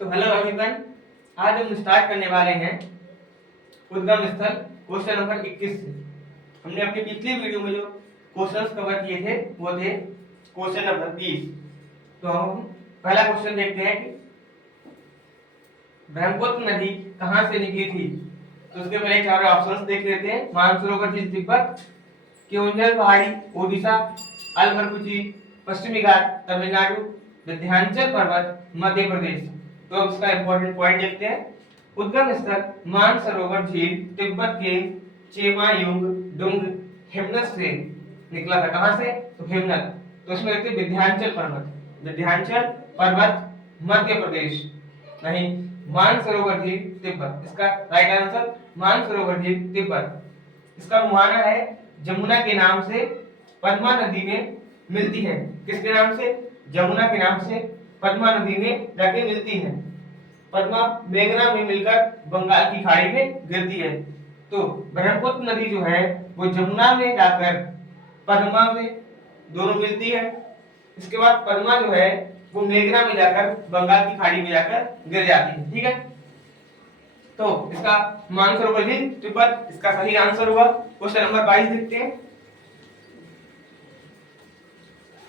तो hello everyone, आज हम स्टार्ट करने वाले हैं उद्गम स्थल क्वेश्चन नंबर 21 से। हमने अपनी पिछली वीडियो में जो क्वेश्चंस कवर किए थे वो थे क्वेश्चन नंबर 20। तो हम पहला क्वेश्चन देखते हैं कि ब्रह्मपुत्र नदी कहां से निकली थी। तो उसके पहले चार ऑप्शंस देख लेते हैं। मानसरोवर झील तिब्बत, केओंझर पहाड़ी ओडिशा, अलबरकुची पश्चिमी घाट तमिलनाडु, विंध्याचल पर्वत मध्य प्रदेश। तो अब इसका इंपॉर्टेंट पॉइंट देखते हैं। उद्गम स्थल मानसरोवर झील तिब्बत के चेमायुंग डुंग हिमनत से निकला था। कहां से? तो हिमनत। तो इसमें देखते हैं विंध्याचल पर्वत, विंध्याचल पर्वत मध्य प्रदेश, नहीं मानसरोवर झील तिब्बत। इसका राइट आंसर मानसरोवर झील तिब्बत। इसका मुहाना है जमुना के नाम से पद्मा नदी में मिलती है। किसके नाम से? जमुना के नाम से पद्मा नदी में जाके मिलती है। पद्मा मेघना में मिलकर बंगाल की खाड़ी में गिरती है। तो ब्रह्मपुत्र नदी जो है वो जमुना में जाकर पद्मा में दोनों मिलती है। इसके बाद पद्मा जो है वो मेघना में जाकर बंगाल की खाड़ी में जाकर गिर जाती है। ठीक है, तो इसका मानसरोवर झील तिब्बत इसका सही आंसर हुआ। क्वेश्चन नंबर 22 देखते हैं।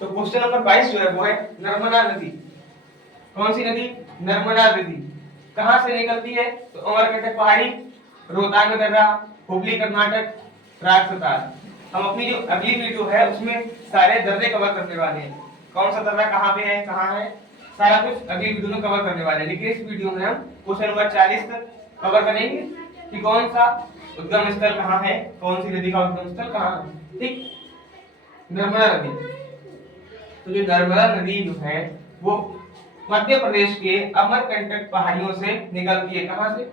तो क्वेश्चन नंबर 22 जो है वो है नर्मदा नदी। कौन सी नदी? नर्मदा नदी। कहां से निकलती है? तो अमरकंटक पहाड़ी, रोहतांग दर्रा, हुगली कर्नाटक, राजसताल। हम अपनी जो अगली वीडियो है उसमें सारे दर्रे कवर करने वाले हैं। कौन सा दर्रा कहां पे है, कहां है, सारा कुछ अगली वीडियो में कवर करने वाले हैं। लेकिन इस वीडियो में हम क्वेश्चन नंबर 40 तक कवर करेंगे कि कौन सा उद्गम स्थल कहां है, कौन सी नदी का उद्गम स्थल कहां है। ठीक, नर्मदा नदी। तो जो नर्मदा नदी जो है वो मध्य प्रदेश के अमरकंटक पहाड़ियों से निकलती है। कहां से?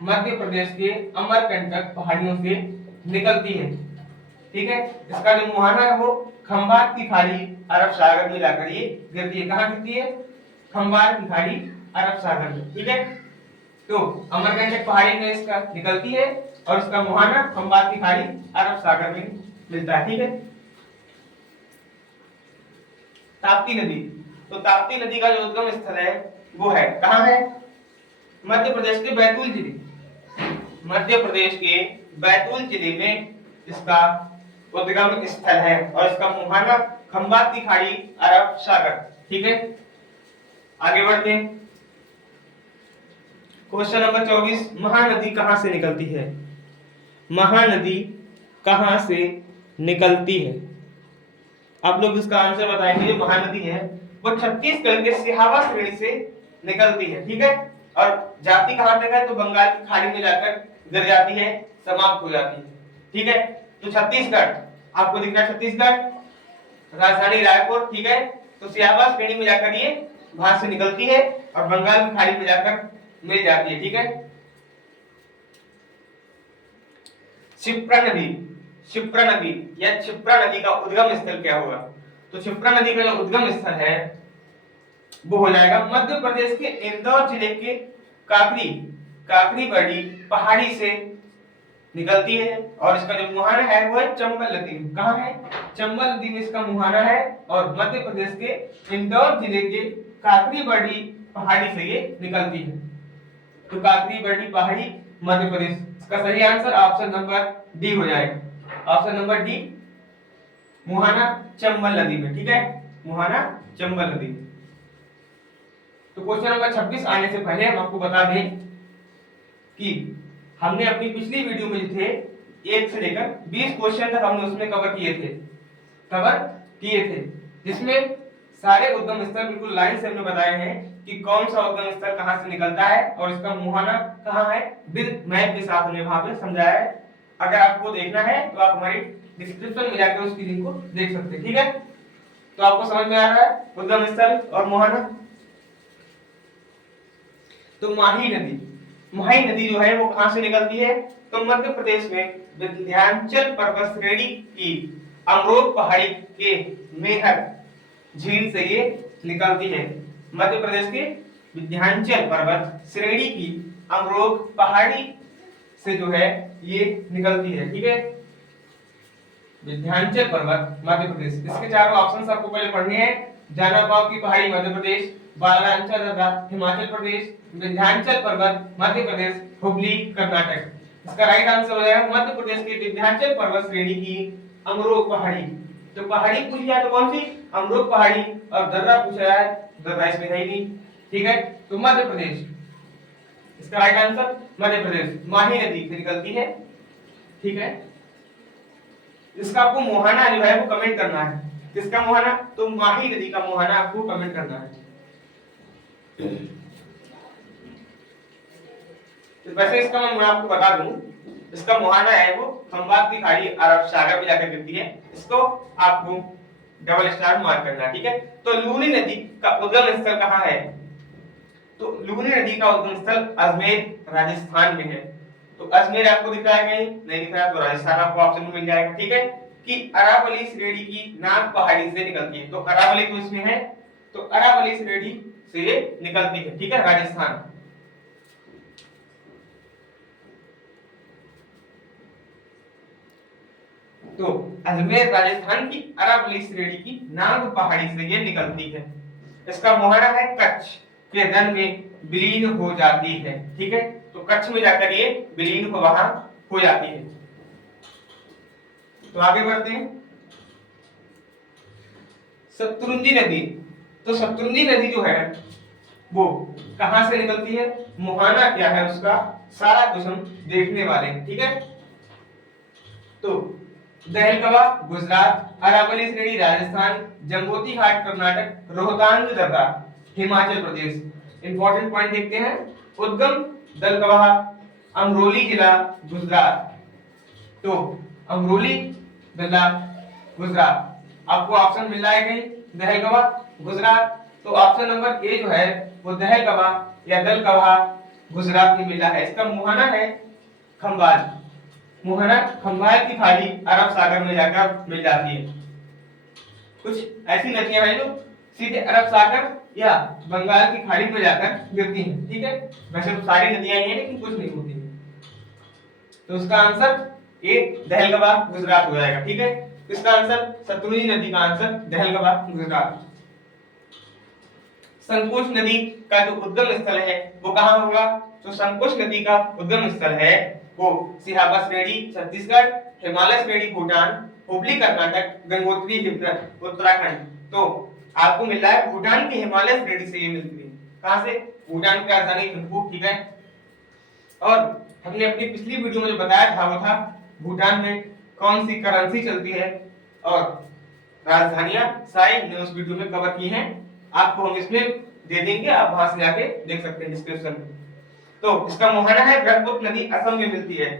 मध्य प्रदेश के अमरकंटक पहाड़ियों से निकलती है। ठीक है, इसका जो मुहाना है वो खंबात की खाड़ी अरब सागर में जाकर ये गिरती है। कहां गिरती है? खंबात की खाड़ी अरब सागर में। ठीक है, तो अमरकंटक पहाड़ी में इसका निकलती है और इसका मुहाना खंबात की खाड़ी अरब सागर में मिलता है। ठीक है, ताप्ती नदी। तो ताप्ती नदी का जो उद्गम स्थल है वो है कहां है? मध्य प्रदेश के बैतूल जिले, मध्य प्रदेश के बैतूल जिले में इसका उद्गम स्थल है और इसका मुहाना खंबात की खाड़ी अरब सागर। ठीक है, आगे बढ़ते हैं। क्वेश्चन नंबर 24, महानदी कहां से निकलती है? महानदी कहां से निकलती है? आप लोग इसका आंसर बताएंगे। जो महानदी है वो छत्तीसगढ़ के सिहावा श्रेणी से निकलती है। ठीक है, और जाती कहां तक है? तो बंगाल की खाड़ी में जाकर गिर जाती है, समाप्त हो जाती है। ठीक है, तो छत्तीसगढ़ आपको दिख रहा है, छत्तीसगढ़ राजधानी रायपुर। ठीक है, तो सिहावा श्रेणी में जाकर ये वहां से निकलती है और बंगाल की खाड़ी में जाकर मिल जाती है। ठीक है, क्षिप्रा नदी, क्षिप्रा नदी या क्षिप्रा नदी का उद्गम स्थल क्या होगा? तो क्षिप्रा नदी का जो उद्गम स्थल है वो हो जाएगा मध्य प्रदेश के इंदौर जिले के काकरी काकरीबड़ी पहाड़ी से निकलती है और इसका जो मुहाना है वो है चंबल नदी में। कहां है? चंबल नदी में इसका मुहाना है और मध्य प्रदेश के इंदौर जिले के काकरीबड़ी पहाड़ी से ये निकलती है। तो काकरीबड़ी पहाड़ी मध्य प्रदेश। इसका सही आंसर ऑप्शन नंबर डी हो जाएगा। ऑप्शन नंबर डी, मुहाना चंबल नदी में। ठीक है, मुहाना चंबल नदी में। तो क्वेश्चन नंबर 26 आने से पहले हम आपको बता दें कि हमने अपनी पिछली वीडियो में जो थे 1 से लेकर 20 क्वेश्चन तक हमने उसमें कवर किए थे, जिसमें सारे उद्गम स्थल बिल्कुल लाइन से हमने बताए हैं कि कौन सा उद्गम स्थल कहां से निकलता है और इसका मुहाना कहां है, विद मैप के साथ हमने वहां पे समझाया है। अगर आपको देखना है तो आप हमारी डिस्क्रिप्शन में जाकर उसकी लिंक को देख सकते हैं। ठीक है, तो आपको समझ में आ रहा है उद्गम स्थल और मुहाना। तो माही नदी जो है वो कहां से निकलती है? तो मध्य प्रदेश में विंध्याचल पर्वत श्रेणी की अमरोह पहाड़ी के मेहर झील से ये निकलती है। मध्य प्रदेश के विंध्याचल पर्वत श्रेणी की अमरोह पहाड़ी से जो है ये निकलती है। ठीक है, विंध्याचल पर्वत मध्य प्रदेश। इसके चारों ऑप्शंस आपको पहले पढ़ने हैं। जानापाव की पहाड़ी मध्य प्रदेश, बालांचल दर्रा हिमाचल प्रदेश, विंध्याचल पर्वत मध्य प्रदेश, हुबली कर्नाटक। इसका राइट आंसर हो जाएगा मध्य प्रदेश के विंध्याचल पर्वत श्रेणी की अमरोह पहाड़ी। तो पहाड़ी पूछी जाए तो कौन सी? अमरोह पहाड़ी। और दर्रा पूछा जाए, दर्रा इसमें है ही नहीं। ठीक है, तो मध्य प्रदेश, इसका राइट आंसर मध्य प्रदेश, माही नदी से निकलती है। ठीक है, इसका आपको मुहाना जो है वो कमेंट करना है। किसका मुहाना? तो माही नदी का मुहाना आपको कमेंट करना है। तो वैसे इसका मैं आपको बता दूं, इसका मुहाना है वो खंबात की खाड़ी अरब सागर में जाकर गिरती है। इसको आपको डबल स्टार मार्क करना है। ठीक है, तो लूनी नदी का उद्गम स्थल कहाँ है? तो लूनी नदी का उद्गम स्थल अजमेर राजस्थान में है। तो अजमेर आपको दिख रहा है कहीं? नहीं दिख रहा, तो राजस्थान आपको ऑप्शन में मिल जाएगा। ठीक है, कि अरावली श्रेणी की नाग पहाड़ी से निकलती है। तो अरावली तो इसमें है, तो अरावली श्रेणी से निकलती है। ठीक है, राजस्थान। तो अजमेर राजस्थान की अरावली श्रेणी की नाग पहाड़ी से ये निकलती है। इसका मुहाना है कच्छ के रण में विलीन हो जाती है। ठीक है, तो कच्छ में जाकर ये विलीन वहां हो जाती है। तो आगे बढ़ते हैं। शत्रुंजी नदी, तो शत्रुंजी नदी जो है वो कहां से निकलती है, मुहाना क्या है उसका, सारा कुछ हम देखने वाले हैं। ठीक है, तो दहलकवा गुजरात, अरावली श्रेणी राजस्थान, जम्बोती घाट कर्नाटक, रोहतांग दर्रा हिमाचल प्रदेश। इंपॉर्टेंट पॉइंट देखते हैं। उद्गम दलकवा अमरोली जिला गुजरात। तो अमरोली जिला गुजरात, आपको ऑप्शन मिल रहा है कहीं? दहलकवा गुजरात। तो ऑप्शन नंबर ए जो है वो दहलकवा या दलकवा गुजरात में मिला है। इसका मुहाना है खंबाल। मुहाना खंबाल की खाड़ी अरब सागर में जाकर मिल जाती है। कुछ ऐसी नदियां हैं जो सीधे अरब सागर या बंगाल की खाड़ी में जाकर गिरती हैं। ठीक है, वैसे तो सारी नदियां ही हैं लेकिन कुछ नहीं होती हैं। तो उसका आंसर ए दहलकवा गुजरात हो जाएगा। ठीक है, इसका आंसर सतलुज नदी का आंसर दहलकवा गुजरात। संकोच नदी का जो उद्गम स्थल है वो कहाँ होगा? तो संकोच नदी का उद्गम स्थल है वो सिहाबा श्रेणी छत्तीसगढ़, हिमालय श्रेणी भूटान, हुबली कर्नाटक, गंगोत्री उत्तराखंड। तो आपको मिल रहा है भूटान की हिमालय श्रेणी से ये मिलती है। कहां से? भूटान की राजधानी थिम्पू। ठीक है, और हमने अपनी पिछली वीडियो में जो बताया था वो था भूटान में कौन सी करेंसी चलती है और राजधानियां सारी हमने उस वीडियो में कवर की हैं। आपको हम इसमें दे देंगे, आप वहां से जाके देख सकते हैं डिस्क्रिप्शन में। तो इसका मुहाना है ब्रह्मपुत्र नदी असम में मिलती है।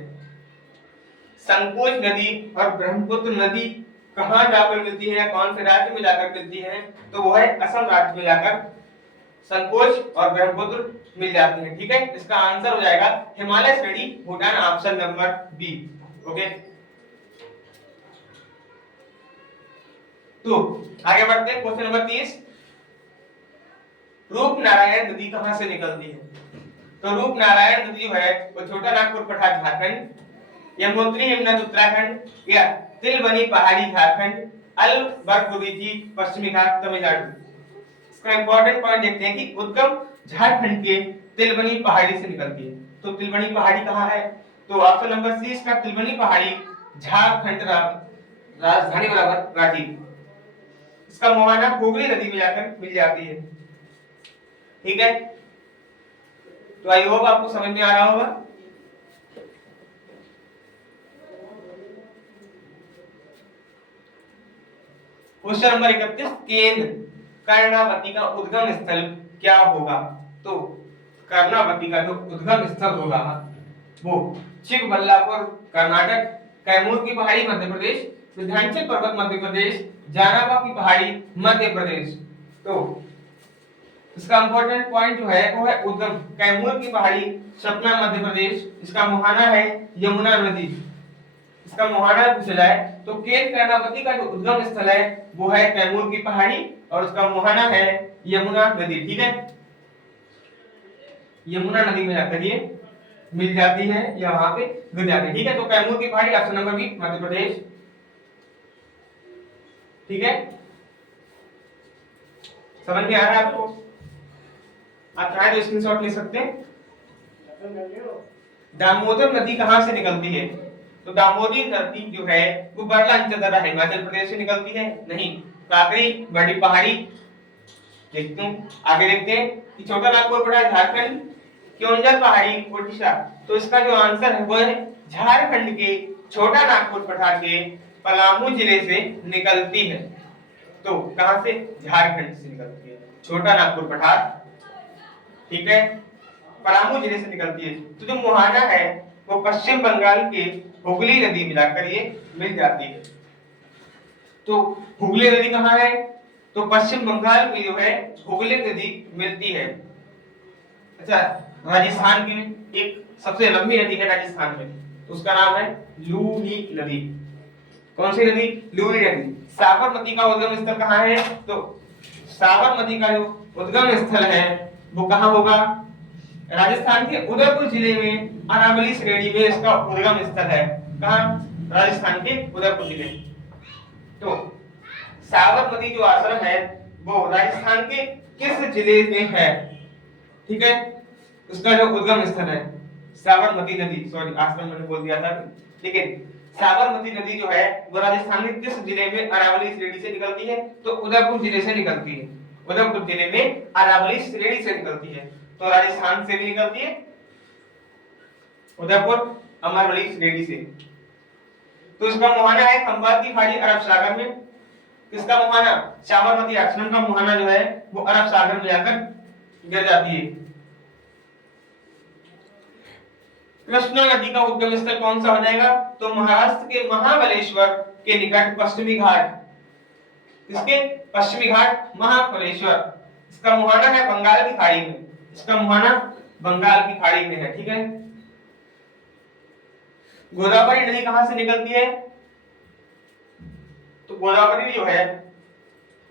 संकोच नदी और ब्रह्मपुत्र नदी कहां जाकर मिलती है, कौन से राज्य में जाकर मिलती है? तो वो है असम राज्य में जाकर संकोच और ब्रह्मपुत्र मिल जाती है। ठीक है, इसका आंसर हो जाएगा हिमालय श्रेणी Bhutan, option number B. Okay, तो आगे बढ़ते हैं। क्वेश्चन नंबर 30, रूपनारायण नदी कहां से निकलती है? तो रूपनारायण नदी जो है वो छोटा नागपुर पठार झारखंड, यमुनोत्री हिमनद उत्तराखंड या तिलबनी पहाड़ी झारखंड, अलबर्कुरिची पश्चिमी घाट तमिलनाडु। इसका इंपॉर्टेंट पॉइंट देखते हैं कि उद्गम झारखंड के तिलबनी पहाड़ी से निकलती है। तो तिलबनी पहाड़ी कहां है? तो ऑप्शन नंबर सी इसका तिलबनी पहाड़ी झारखंड राजधानी बराबर रांची। इसका मुहाना हुगली नदी में जाकर मिल जाती है। ठीक है, तो आई होप आपको समझ में आ रहा होगा। क्वेश्चन नंबर 31, केंद्र कर्णावती का उद्गम स्थल क्या होगा? तो कर्णावती का जो उद्गम स्थल होगा वो चिकबल्लापुर कर्नाटक, कैमूर की पहाड़ी मध्य प्रदेश, विंध्याचल पर्वत मध्य प्रदेश, जानापा की पहाड़ी मध्य प्रदेश। तो इसका इंपॉर्टेंट पॉइंट जो है वो है उद्गम कैमूर की पहाड़ी सतना मध्य प्रदेश। इसका मुहाना है यमुना नदी। इसका मुहाना पूछा जाए तो केंद्र कर्णावती का जो उद्गम स्थल है वो है कैमूर की पहाड़ी और उसका मुहाना है यमुना नदी। ठीक है, यमुना नदी में जाकर ये मिल जाती है या वहां पे गिर जाती है। ठीक है, तो कैमूर की पहाड़ी option number B Madhya Pradesh. ठीक है, समझ में आ रहा है आपको? आप चाहे तो स्क्रीनशॉट ले सकते हैं। दामोदर नदी कहां से निकलती है? तो दामोदरी नदी जो है वो बरलांचल दर्रा हिमाचल प्रदेश से निकलती है। नहीं, काकरी बड़ी पहाड़ी। देखते हैं आगे, देखते हैं कि छोटा नागपुर पड़ा है झारखंड, क्योंझर पहाड़ी उड़ीसा। तो इसका जो आंसर है वो है झारखंड के छोटा नागपुर पठार के पलामू जिले से निकलती है। तो कहां से? झारखंड से निकलती है छोटा नागपुर पठार, ठीक है, पलामू जिले से निकलती है। तो जो मुहाना है वो पश्चिम बंगाल के हुगली नदी में जाकर ये मिल जाती है। तो हुगली नदी कहाँ है? तो पश्चिम बंगाल में जो है हुगली नदी मिलती है। अच्छा, राजस्थान की एक सबसे लंबी नदी है राजस्थान में, उसका नाम है लूनी नदी। कौन सी नदी? लूनी नदी। साबरमती का उद्गम स्थल कहाँ है? तो साबरमती का जो उद्गम स्थल है वो कहाँ होगा? राजस्थान के उदयपुर जिले में अरावली श्रेणी में इसका उद्गम स्थल है। कहाँ? राजस्थान के उदयपुर जिले। तो साबरमती जो आश्रम है वो राजस्थान के किस जिले में है? ठीक है, उसका जो उद्गम स्थल है साबरमती नदी, सॉरी आश्रम मैंने बोल दिया था, लेकिन साबरमती नदी जो है वो राजस्थान के किस जिले में अरावली श्रेणी से निकलती है? तो उदयपुर जिले से निकलती है। उदयपुर जिले में अरावली श्रेणी से निकलती है। तो राजस्थान से भी निकलती है, उदयपुर अमरवली श्रेणी से। तो इसका मुहाना है खंबात की खाड़ी अरब सागर में। किसका मुहाना? साबरमती आश्रम का मुहाना जो है वो अरब सागर में जाकर गिर जाती है। कृष्णा नदी का उद्गम स्थल कौन सा हो जाएगा? तो महाराष्ट्र के महाबलेश्वर के निकट पश्चिमी घाट। किसके? पश्चिमी घाट महाबलेश्वर। इसका मुहाना है बंगाल की खाड़ी में। इसका मुहाना बंगाल की खाड़ी में है, ठीक है। गोदावरी नदी कहां से निकलती है? तो गोदावरी जो है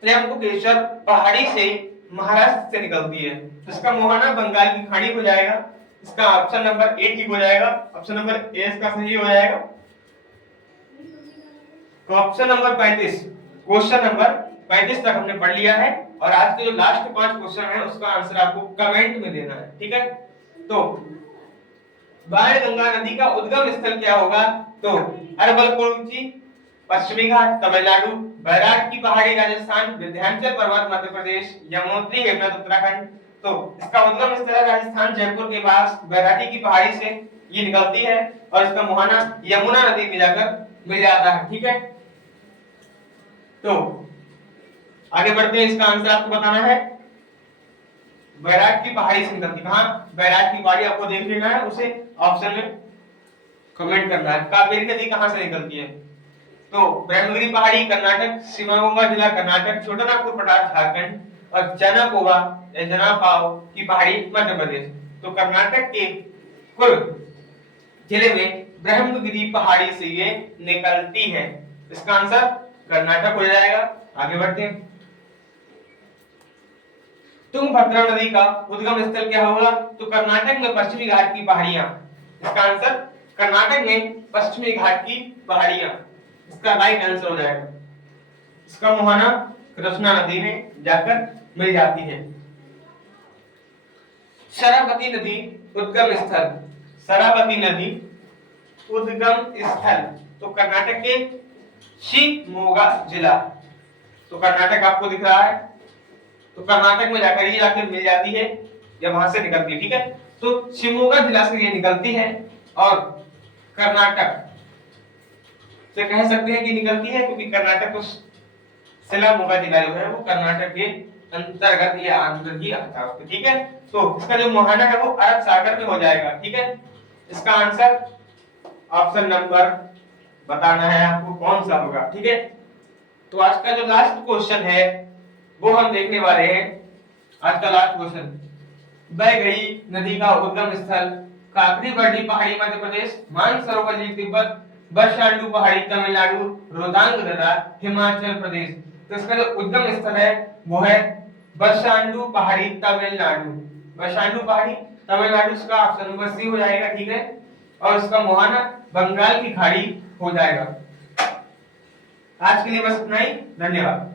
त्र्यंबकेश्वर पहाड़ी से महाराष्ट्र से निकलती है। इसका मुहाना बंगाल की खाड़ी हो जाएगा। इसका ऑप्शन नंबर ए ठीक हो जाएगा। ऑप्शन नंबर ए इसका सही हो जाएगा। तो ऑप्शन नंबर 35, क्वेश्चन नंबर 35 तक हमने पढ़ लिया है और आज के जो लास्ट 5 क्वेश्चन है उसका आंसर आपको कमेंट में देना है, ठीक है। तो बाण गंगा नदी का उद्गम स्थल क्या होगा? तो अरवलकुरुची पश्चिमी घाट तमिलनाडु, बैराट की पहाड़ी राजस्थान, विंध्याचल पर्वत मध्य प्रदेश, यमुनोत्री हिमनद उत्तराखंड। तो इसका उद्गम स्थल है राजस्थान जयपुर के पास बैराटी की पहाड़ी से ये निकलती है और इसका मुहाना यमुना नदी में जाकर मिल जाता है, ठीक है। तो आगे बढ़ते हैं, इसका आंसर आपको बताना है। बैराट की पहाड़ी से निकलती, कहां? बैराट की पहाड़ी आपको देख लेना है, उसे ऑप्शन में कमेंट करना है। कावेरी नदी कहां से निकलती है? तो ब्रह्मगिरी पहाड़ी कर्नाटक, शिवमोगा जिला कर्नाटक, छोटा नागपुर पठार झारखंड और जनाकोवा या जनापाव की पहाड़ी मध्य प्रदेश। तो कर्नाटक के कुर्ग जिले में ब्रह्मगिरी पहाड़ी से ये निकलती है। इसका आंसर कर्नाटक हो जाएगा। आगे बढ़ते हैं। तुंगभद्रा नदी का उद्गम स्थल क्या होगा? तो कर्नाटक में पश्चिमी घाट की पहाड़ियां। इसका आंसर कर्नाटक में पश्चिमी घाट की पहाड़ियां, इसका राइट आंसर हो जाएगा। इसका मुहाना कृष्णा नदी में जाकर मिल जाती है। शरावती नदी उद्गम स्थल, शरावती नदी उद्गम स्थल तो कर्नाटक के शिवमोगा जिला। तो कर्नाटक आपको दिख रहा है, तो कर्नाटक में जाकर ये जाकर मिल जाती है या वहां से निकलती है, ठीक है। तो शिवमोगा जिला से ये निकलती है और कर्नाटक से कह सकते हैं कि निकलती है, क्योंकि कर्नाटक को शिलामोगा जिला जो है वो कर्नाटक के अंतर्गत या अंदर ही आता है, ठीक है। तो इसका जो मुहाना है वो अरब सागर में हो जाएगा, ठीक है। इसका आंसर ऑप्शन नंबर बताना है आपको कौन सा होगा, ठीक है। तो आज का जो लास्ट क्वेश्चन है वो हम देखने वाले हैं। आज का लास्ट क्वेश्चन, बह गई नदी का उद्गम स्थल काकरी बर्डी पहाड़ी मध्य प्रदेश, मानसरोवर झील तिब्बत, बरशांडू पहाड़ी तमिलनाडु, रोहतांग दर्रा हिमाचल प्रदेश। तो इसका जो उद्गम स्थल है वो है बरशांडू पहाड़ी तमिलनाडु। बरशांडू पहाड़ी तमिलनाडु, इसका ऑप्शन नंबर सी हो जाएगा, ठीक है। और इसका मुहाना बंगाल की खाड़ी हो जाएगा। आज के लिए बस इतना ही, धन्यवाद।